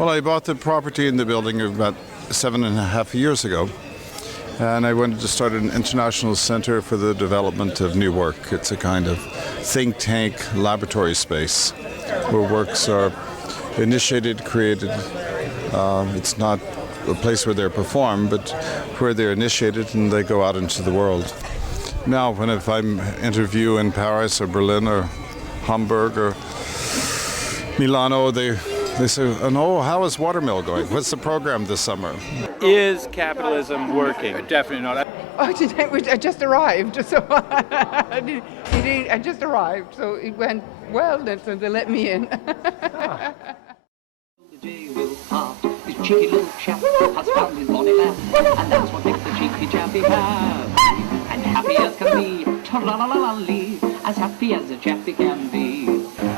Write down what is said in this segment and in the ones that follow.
Well, I bought the property in the building about 7.5 years ago, and I wanted to start an international center for the development of new work. It's a kind of think tank laboratory space where works are initiated, created. It's not a place where they're performed, but where they're initiated and they go out into the world. Now, if I'm interview in Paris or Berlin or Hamburg or Milano, they say, "Oh, how is Watermill going? What's the program this summer?" Is capitalism working? Definitely not. Oh, today I just arrived, so I just arrived, so it went well. So they let me in. This cheeky little chap has found his bonny lass, and that's what makes the cheeky chappy happy. And happy as can be, tra-la-la-la-lee, as happy as a chappy can be.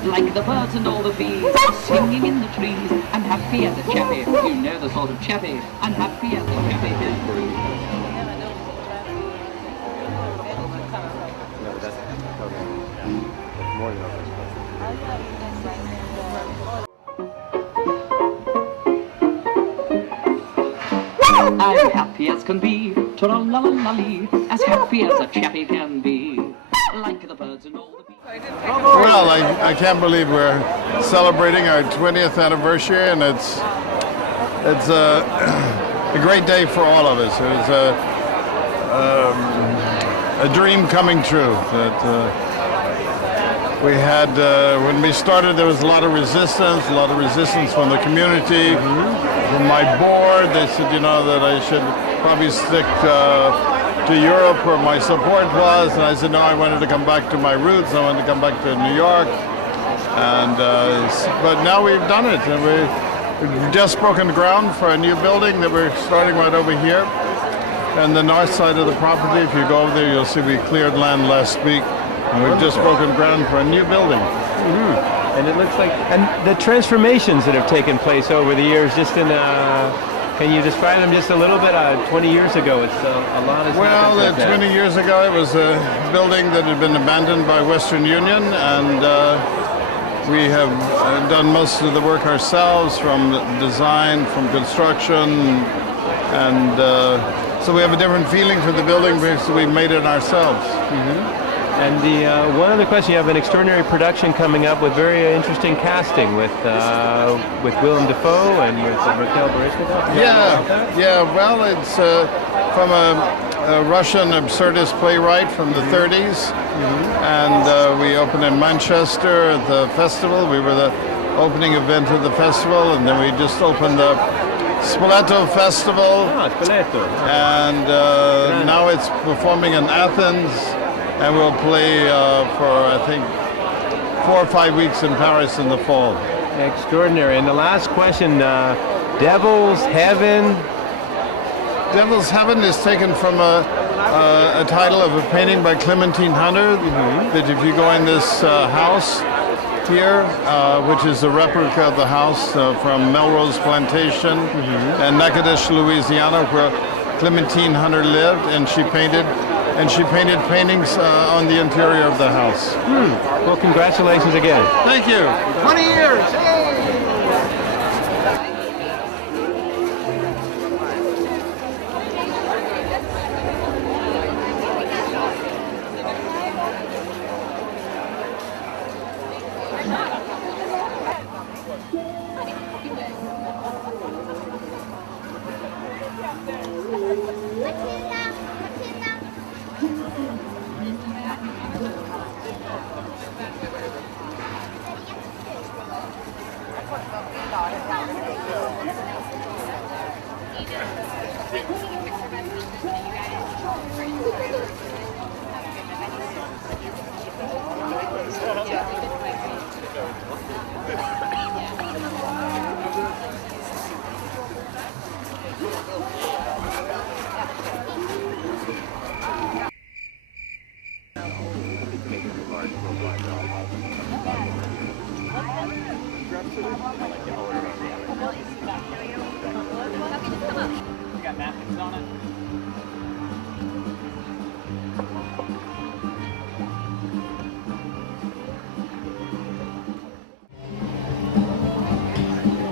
Like the birds and all the bees, singing in the trees, and happy as a chappy, you know the sort of chappy, and happy as a chappy can be. I'm happy as can be, tra-la-la-la-lee, as happy as a chappy can be. Like the birds and all the bees. Well, I can't believe we're celebrating our 20th anniversary, and it's a great day for all of us. It's a dream coming true. That we had when we started, there was a lot of resistance from the community, from my board. They said, that I should probably stick to Europe where my support was, and I said no, I wanted to come back to my roots. I wanted to come back to New York, and but now we've done it, and we've just broken ground for a new building that we're starting right over here, and the north side of the property. If you go over there, you'll see we cleared land last week, and we've just broken ground for a new building. Mm-hmm. And it looks like, and the transformations that have taken place over the years, just in can you describe them just a little bit? 20 years ago, it's a lot of. Well, 20 years ago, it was a building that had been abandoned by Western Union, and we have done most of the work ourselves, from design, from construction, and so we have a different feeling for the building because we made it ourselves. Mm-hmm. And the one other question: you have an extraordinary production coming up with very interesting casting with Willem Dafoe and with Raquel Baryshnikov. Yeah. Well, it's from a Russian absurdist playwright from the 30s, and we opened in Manchester at the festival. We were the opening event of the festival, and then we just opened the Spoleto Festival. Spoleto. And now it's performing in Athens. And we'll play for, I think, 4 or 5 weeks in Paris in the fall. Extraordinary. And the last question, Devil's Heaven? Devil's Heaven is taken from a title of a painting by Clementine Hunter, that if you go in this house here, which is a replica of the house from Melrose Plantation in Natchitoches, Louisiana, where Clementine Hunter lived, and she painted paintings on the interior of the house. Well, congratulations again. Thank you. 20 years. Hey!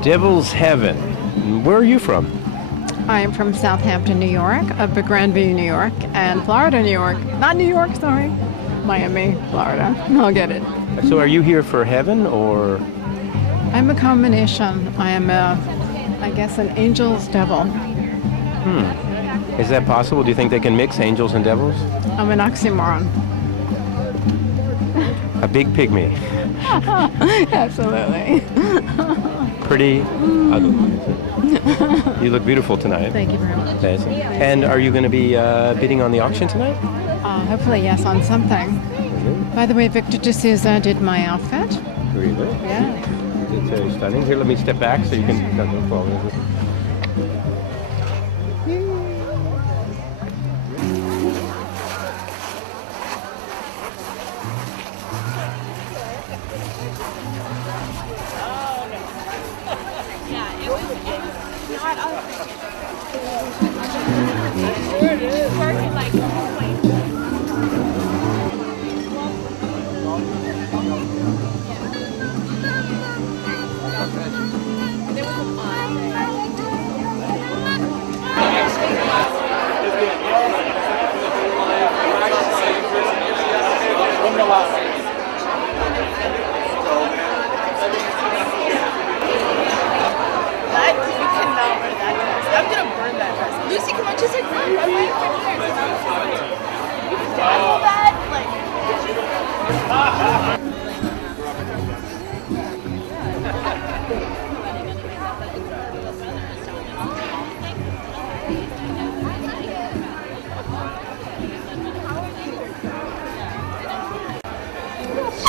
Devil's Heaven. Where are you from? I am from Southampton, New York, up at Grandview, New York, and Florida, New York. Not New York, sorry. Miami, Florida. I'll get it. So are you here for heaven or? I'm a combination. I am I guess an angel's devil. Is that possible? Do you think they can mix angels and devils? I'm an oxymoron. A big pygmy. Absolutely. Pretty ugly. You look beautiful tonight. Thank you very much. Yes. And are you going to be bidding on the auction tonight? Hopefully, yes, on something. By the way, Victor D'Souza did my outfit. Really? Yeah. It's stunning. Here, let me step back so you can no problem.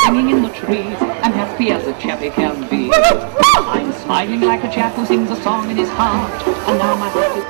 Singing in the trees, I'm happy as a chappie can be. I'm smiling like a chap who sings a song in his heart, and now my heart is...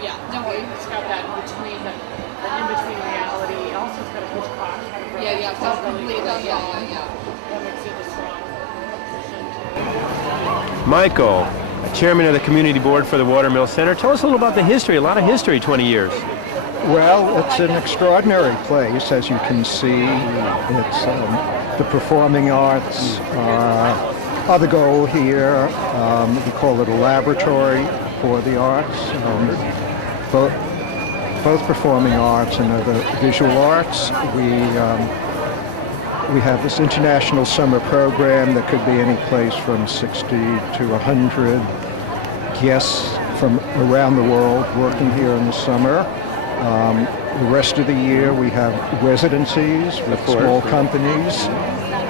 Yeah, no worries. It's got that between the in-between reality. Also, it's got a Hitchcock. Yeah, completely. Yeah. That makes it a strong position too. Michael, chairman of the community board for the Watermill Center. Tell us a little about the history. A lot of history, 20 years. Well, it's an extraordinary place, as you can see. It's the performing arts are the goal here. We call it a laboratory for the arts. Both performing arts and other visual arts. We have this international summer program that could be any place from 60 to 100 guests from around the world working here in the summer. The rest of the year we have residencies with small companies,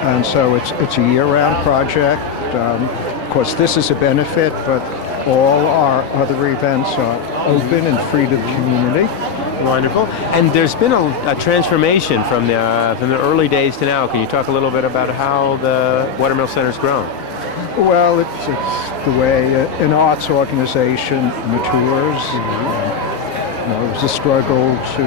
and so it's a year-round project. Of course, this is a benefit, but all our other events are open and free to the community. Wonderful. And there's been a transformation from the early days to now. Can you talk a little bit about how the Watermill Center's grown? Well, it's the way an arts organization matures. It was a struggle to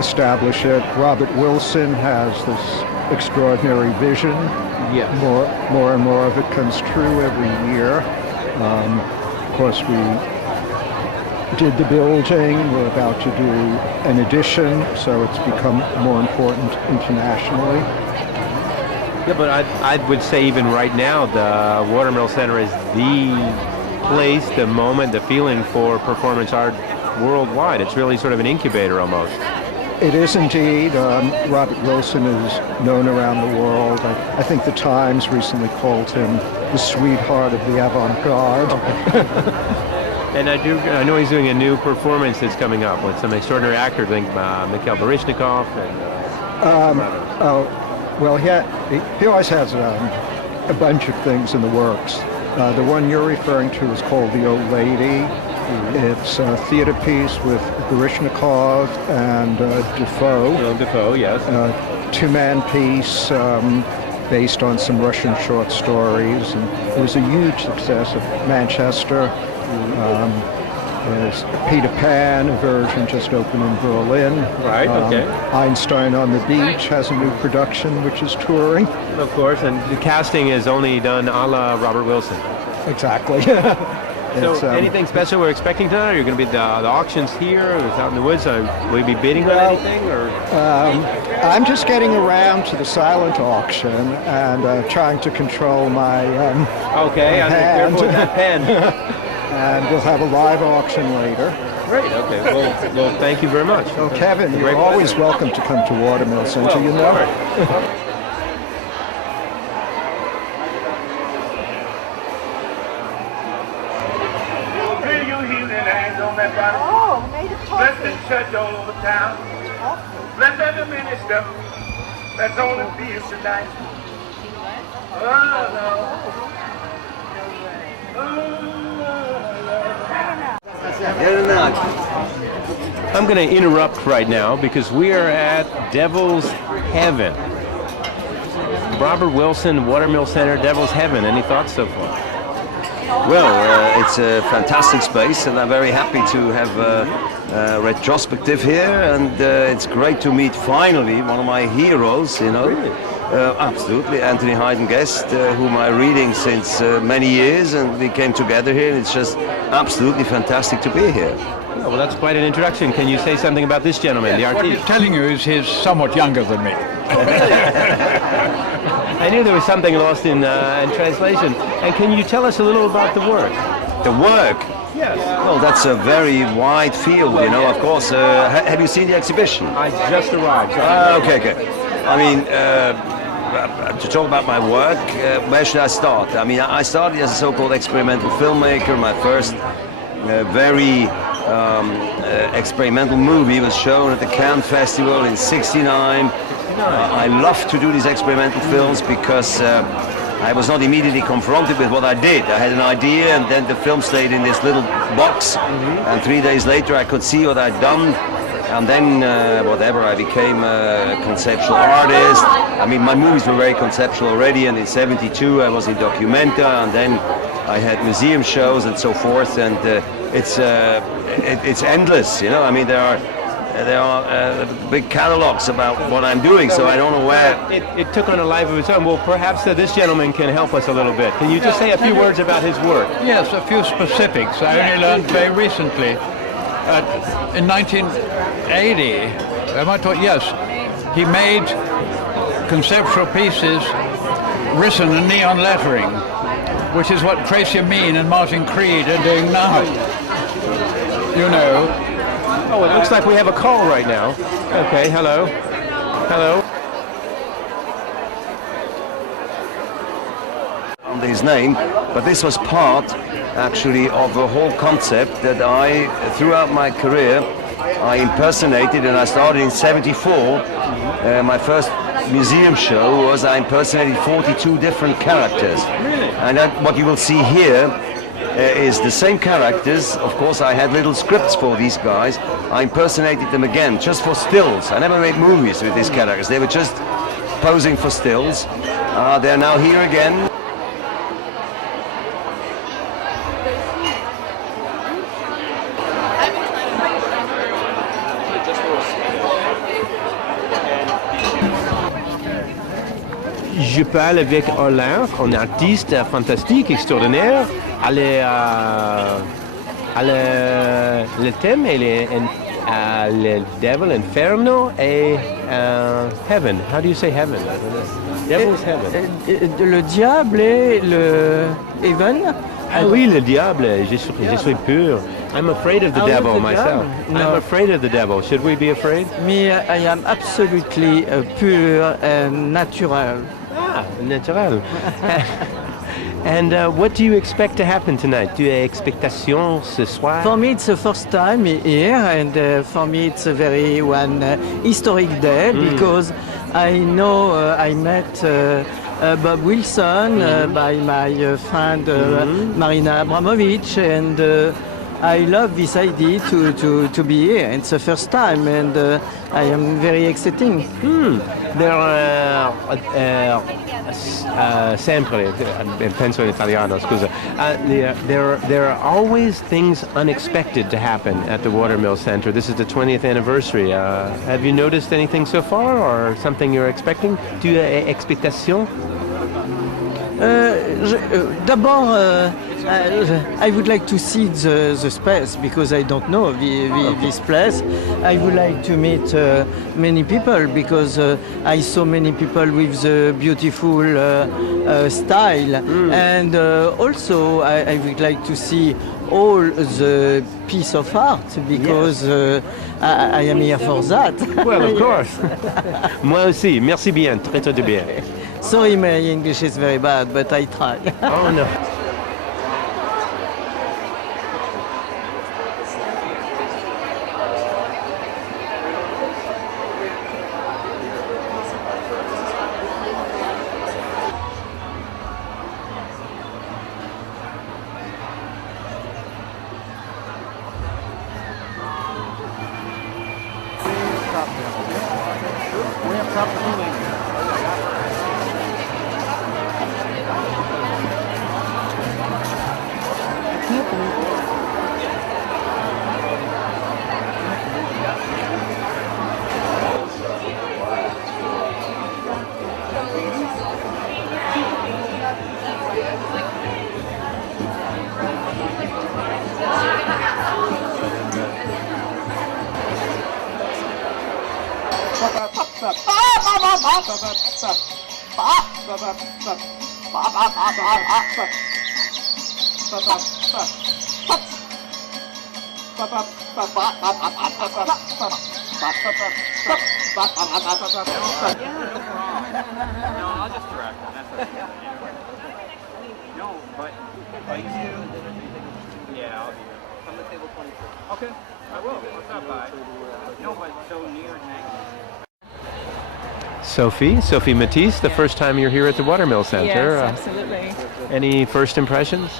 establish it. Robert Wilson has this extraordinary vision. Yes. More and more of it comes true every year. Of course, we did the building. We're about to do an addition, so it's become more important internationally. Yeah, but I would say even right now, the Watermill Center is the place, the moment, the feeling for performance art worldwide. It's really sort of an incubator almost. It is indeed. Robert Wilson is known around the world. I think the Times recently called him the sweetheart of the avant-garde. And I know he's doing a new performance that's coming up with some extraordinary actors, I think Mikhail Baryshnikov and. Well, he always has a bunch of things in the works. The one you're referring to is called The Old Lady. It's a theater piece with Baryshnikov and Defoe. Defoe, yes. Two-man piece based on some Russian short stories. And it was a huge success of Manchester. There's Peter Pan, a version just opened in Berlin. Right, okay. Einstein on the Beach has a new production which is touring. Of course, and the casting is only done a la Robert Wilson. Exactly. So anything special we're expecting tonight? Are you going to be the auctions here? Or is it out in the woods? Will you be bidding on anything? Or? I'm just getting around to the silent auction and trying to control my okay, I'm careful with that pen. And we'll have a live auction later. Great, okay. Well, thank you very much. So, Kevin, you're always welcome to come to Watermill Center, you know. Oh, native talking. Church all over town. Bless every minister that's on the field tonight. I'm going to interrupt right now because we are at Devil's Heaven. Robert Wilson, Watermill Center, Devil's Heaven. Any thoughts so far? Well, it's a fantastic space, and I'm very happy to have a retrospective here, and it's great to meet finally one of my heroes, you know. Really? Absolutely, Anthony Hayden Guest, whom I'm reading since many years, and we came together here, and it's just absolutely fantastic to be here. Oh, well, that's quite an introduction. Can you say something about this gentleman, the What artiste? he's telling you is he's somewhat younger than me. I knew there was something lost in translation. And can you tell us a little about the work? The work? Yes. Well, that's a very wide field, you know, of course. Have you seen the exhibition? I just arrived. Okay. I mean, to talk about my work, where should I start? I mean, I started as a so-called experimental filmmaker. My first very experimental movie was shown at the Cannes Festival in '69. I love to do these experimental films because I was not immediately confronted with what I did. I had an idea, and then the film stayed in this little box, and 3 days later I could see what I'd done, and then whatever, I became a conceptual artist. I mean, my movies were very conceptual already, and in '72 I was in Documenta, and then I had museum shows and so forth, and it's endless, you know. I mean, there are big catalogs about what I'm doing, so I don't know where. It took on a life of its own. Well, perhaps this gentleman can help us a little bit. Can you just say a few words about his work? Yes, a few specifics. I only learned very recently. In 1980, yes, he made conceptual pieces written in neon lettering, which is what Tracy Amin and Martin Creed are doing now. You know. Oh, it looks like we have a call right now. Okay, hello. Hello. Under his name, but this was part, actually, of a whole concept that throughout my career, I impersonated, and I started in '74. My first museum show was I impersonated 42 different characters. And what you will see here is the same characters. Of course, I had little scripts for these guys. I impersonated them again, just for stills. I never made movies with these characters. They were just posing for stills. They're now here again. Je parle avec Alain, un artiste fantastique, extraordinaire. Le thème est le Devil, Inferno et Heaven. How do you say Heaven? Devil's Heaven. Le diable et le Heaven. Ah oui, le diable. Je suis pur. I'm afraid of the devil myself. No. I'm afraid of the devil. Should we be afraid? Me, I am absolutely pure and natural. Ah, natural. And what do you expect to happen tonight? Tu as expectation ce soir? For me, it's the first time here, and for me, it's a very historic day because I know I met Bob Wilson by my friend Marina Abramovich, and I love this idea to be here. It's the first time, and I am very exciting. There are sempre, penso in italiano, scusa. There are always things unexpected to happen at the Watermill Center. This is the 20th anniversary. Have you noticed anything so far, or something you're expecting? Tu as expectation? D'abord, I would like to see the space because I don't know this place. I would like to meet many people because I saw many people with the beautiful style. And also I would like to see all the piece of art because I am here for that. Well, of course. Moi aussi. Merci bien. Très, très bien. Sorry, my English is very bad, but I try. Oh, no. Sophie Matisse, the first time you're here at the Watermill Center. Yes, absolutely. Any first impressions?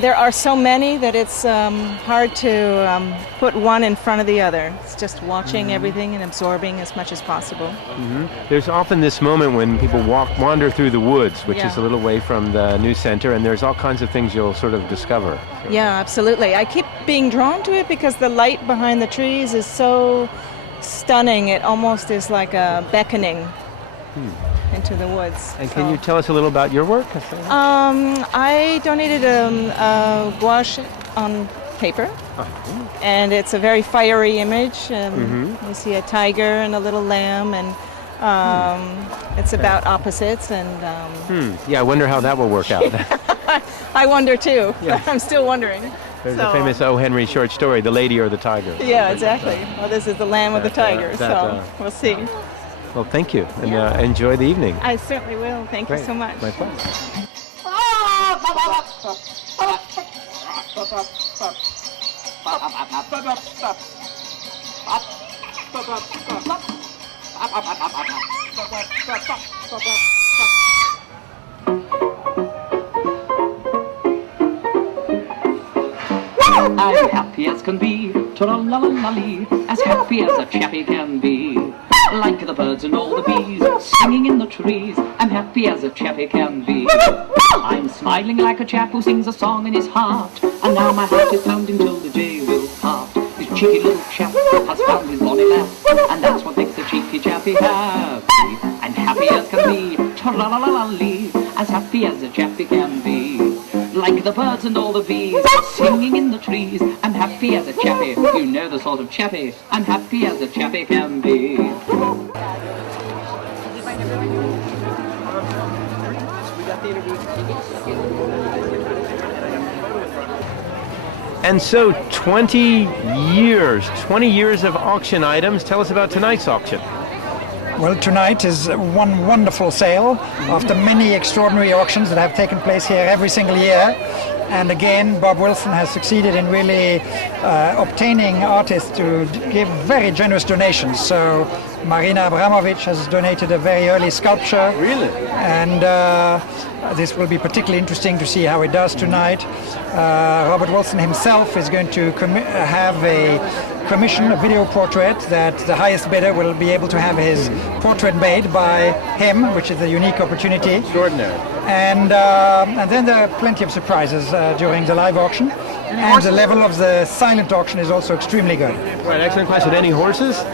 There are so many that it's hard to put one in front of the other. It's just watching everything and absorbing as much as possible. There's often this moment when people wander through the woods, which is a little way from the new center, and there's all kinds of things you'll sort of discover. Yeah, absolutely. I keep being drawn to it because the light behind the trees is so stunning. It almost is like a beckoning into the woods. And can you tell us a little about your work? I donated a gouache on paper, and it's a very fiery image. You see a tiger and a little lamb, and it's about opposites. And yeah, I wonder how that will work out. I wonder too. Yeah. I'm still wondering. There's the famous O. Henry short story, The Lady or the Tiger. Yeah, exactly. Well, this is the lamb with the tiger, so we'll see. Well, thank you, and enjoy the evening. I certainly will. Thank you so much. My pleasure. I'm happy as can be, tra-la-la-la-lee, as happy as a chappie can be. Like the birds and all the bees singing in the trees, I'm happy as a chappie can be. I'm smiling like a chap who sings a song in his heart, and now my heart is pounding till the day will part. This cheeky little chap has found his bonny lass, and that's what makes the cheeky chappie happy. I'm happy as can be, tra-la-la-la-lee, as happy as a chappie can be. Like the birds and all the bees singing in the trees, I'm happy as a chappie. You know the sort of chappie. I'm happy as a chappie can be. And so 20 years of auction items. Tell us about tonight's auction. Well, tonight is one wonderful sale after many extraordinary auctions that have taken place here every single year. And again, Bob Wilson has succeeded in really obtaining artists to give very generous donations. So Marina Abramovic has donated a very early sculpture. Really? And this will be particularly interesting to see how it does tonight. Robert Wilson himself is going to have a commission, a video portrait, that the highest bidder will be able to have his portrait made by him, which is a unique opportunity. Extraordinary. And then there are plenty of surprises during the live auction. And the level of the silent auction is also extremely good. Right, excellent question. Any horses?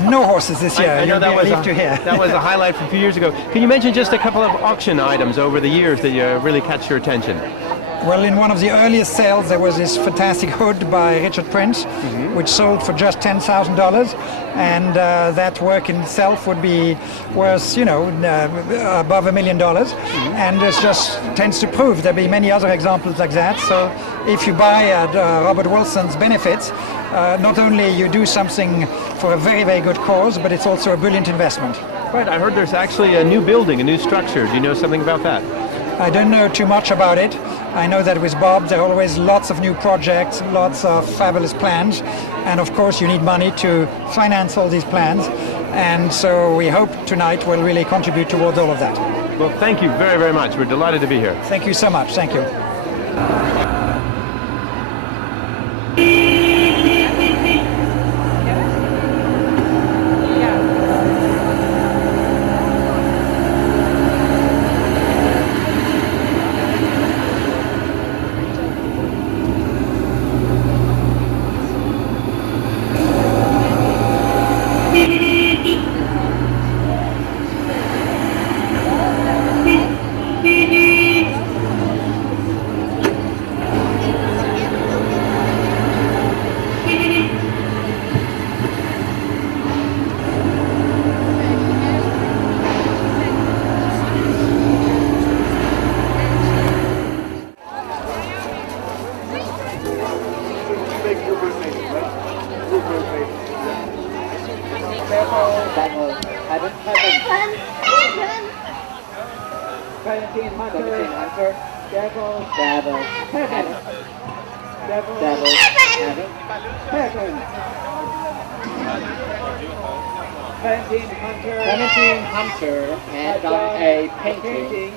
No horses this year. I know that was, that was a highlight from a few years ago. Can you mention just a couple of auction items over the years that really catch your attention? Well, in one of the earliest sales, there was this fantastic hood by Richard Prince, which sold for just $10,000, and that work in itself would be worth, above $1 million. And it just tends to prove there'll be many other examples like that. So, if you buy at Robert Wilson's benefits, not only you do something for a very, very good cause, but it's also a brilliant investment. Right. I heard there's actually a new building, a new structure. Do you know something about that? I don't know too much about it. I know that with Bob there are always lots of new projects, lots of fabulous plans, and of course you need money to finance all these plans, and so we hope tonight will really contribute towards all of that. Well, thank you very, very much. We're delighted to be here. Thank you so much. Thank you. Hunter had done a painting